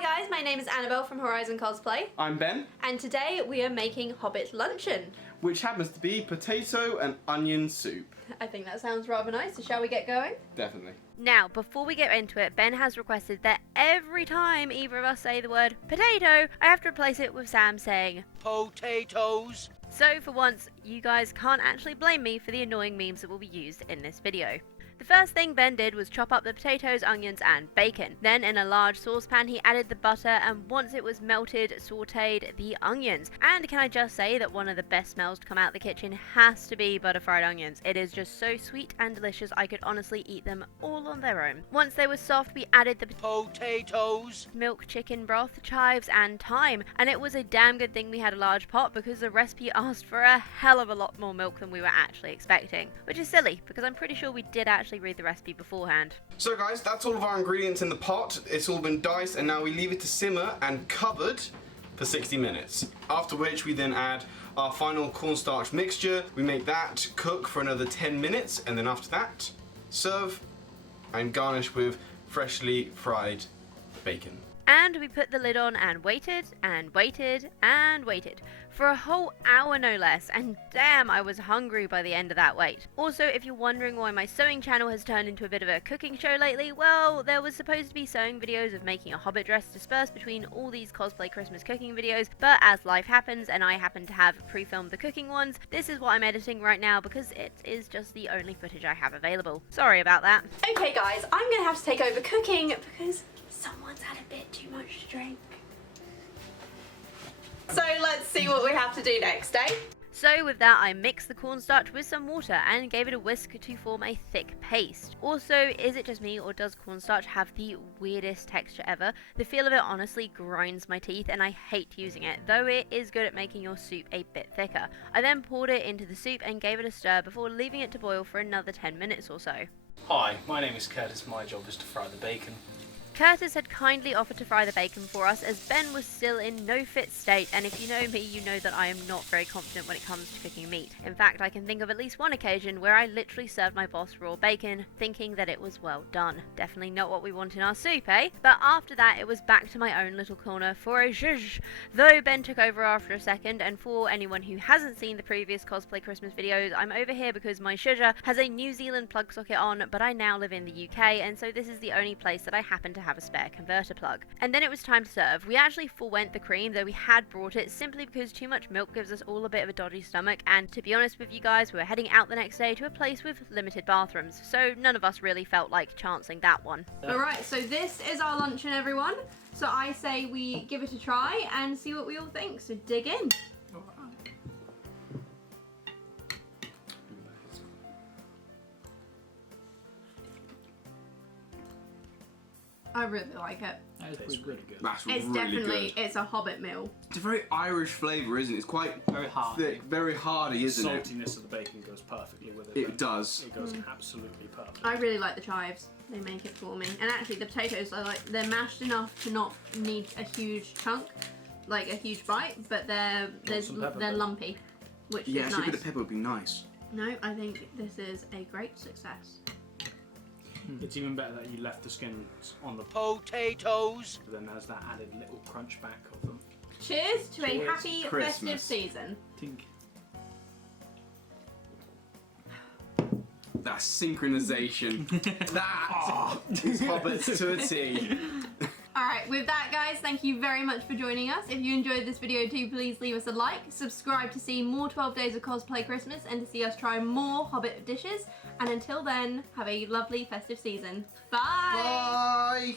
Hi guys, my name is Annabelle from Horizon Cosplay. I'm Ben. And today we are making Hobbit Luncheon. Which happens to be potato and onion soup. I think that sounds rather nice, so shall we get going? Definitely. Now, before we get into it, Ben has requested that every time either of us say the word potato, I have to replace it with Sam saying potatoes. So for once, you guys can't actually blame me for the annoying memes that will be used in this video. The first thing Ben did was chop up the potatoes, onions and bacon. Then in a large saucepan he added the butter, and once it was melted, sautéed the onions. And can I just say that one of the best smells to come out of the kitchen has to be butter fried onions. It is just so sweet and delicious, I could honestly eat them all on their own. Once they were soft, we added the potatoes, milk, chicken broth, chives and thyme. And it was a damn good thing we had a large pot, because the recipe asked for a hell of a lot more milk than we were actually expecting. Which is silly, because I'm pretty sure we did actually read the recipe beforehand. So guys, that's all of our ingredients in the pot. It's all been diced and now we leave it to simmer and covered for 60 minutes. After which we then add our final cornstarch mixture. We make that cook for another 10 minutes and then after that, serve and garnish with freshly fried bacon. And we put the lid on and waited and waited and waited for a whole hour no less, and damn, I was hungry by the end of that wait. Also, if you're wondering why my sewing channel has turned into a bit of a cooking show lately, well, there was supposed to be sewing videos of making a Hobbit dress dispersed between all these cosplay Christmas cooking videos, but as life happens and I happen to have pre-filmed the cooking ones, this is what I'm editing right now because it is just the only footage I have available. Sorry about that. Okay guys, I'm gonna have to take over cooking because someone's had a bit too much to drink. So let's see what we have to do next, eh? So with that, I mixed the cornstarch with some water and gave it a whisk to form a thick paste. Also, is it just me or does cornstarch have the weirdest texture ever? The feel of it honestly grinds my teeth and I hate using it, though it is good at making your soup a bit thicker. I then poured it into the soup and gave it a stir before leaving it to boil for another 10 minutes or so. Hi, my name is Curtis. My job is to fry the bacon. Curtis had kindly offered to fry the bacon for us as Ben was still in no fit state, and if you know me, you know that I am not very confident when it comes to cooking meat. In fact, I can think of at least one occasion where I literally served my boss raw bacon, thinking that it was well done. Definitely not what we want in our soup, eh? But after that, it was back to my own little corner for a zhuzh, though Ben took over after a second, and for anyone who hasn't seen the previous cosplay Christmas videos, I'm over here because my zhuzh has a New Zealand plug socket on, but I now live in the UK, and so this is the only place that I happen to have a spare converter plug. And then it was time to serve. We actually forewent the cream, though we had brought it simply because too much milk gives us all a bit of a dodgy stomach, and to be honest with you guys, we were heading out the next day to a place with limited bathrooms, so none of us really felt like chancing that one. Alright, so this is our luncheon, everyone. So I say we give it a try and see what we all think, so dig in. I really like it. That is pretty good. That's It's really definitely, good. it's a Hobbit meal. It's a very Irish flavour, isn't it? It's quite Very hearty. thick, very hearty, isn't it? Saltiness of the bacon goes perfectly with it. It does. It goes absolutely perfect. I really like the chives. They make it for me. And actually the potatoes are like, they're mashed enough to not need a huge chunk, like a huge bite, but they're lumpy, which Yeah, is actually a bit nice. of pepper would be nice. No, I think this is a great success. It's even better that you left the skins on the potatoes. Then there's that added little crunch back of them. Cheers to a Cheers. happy festive Christmas. season. Tink. That synchronization. That is Hobbits to a T. Alright, with that guys, thank you very much for joining us. If you enjoyed this video too, please leave us a like, subscribe to see more 12 Days of Cosplay Christmas and to see us try more Hobbit dishes. And until then, have a lovely festive season. Bye! Bye!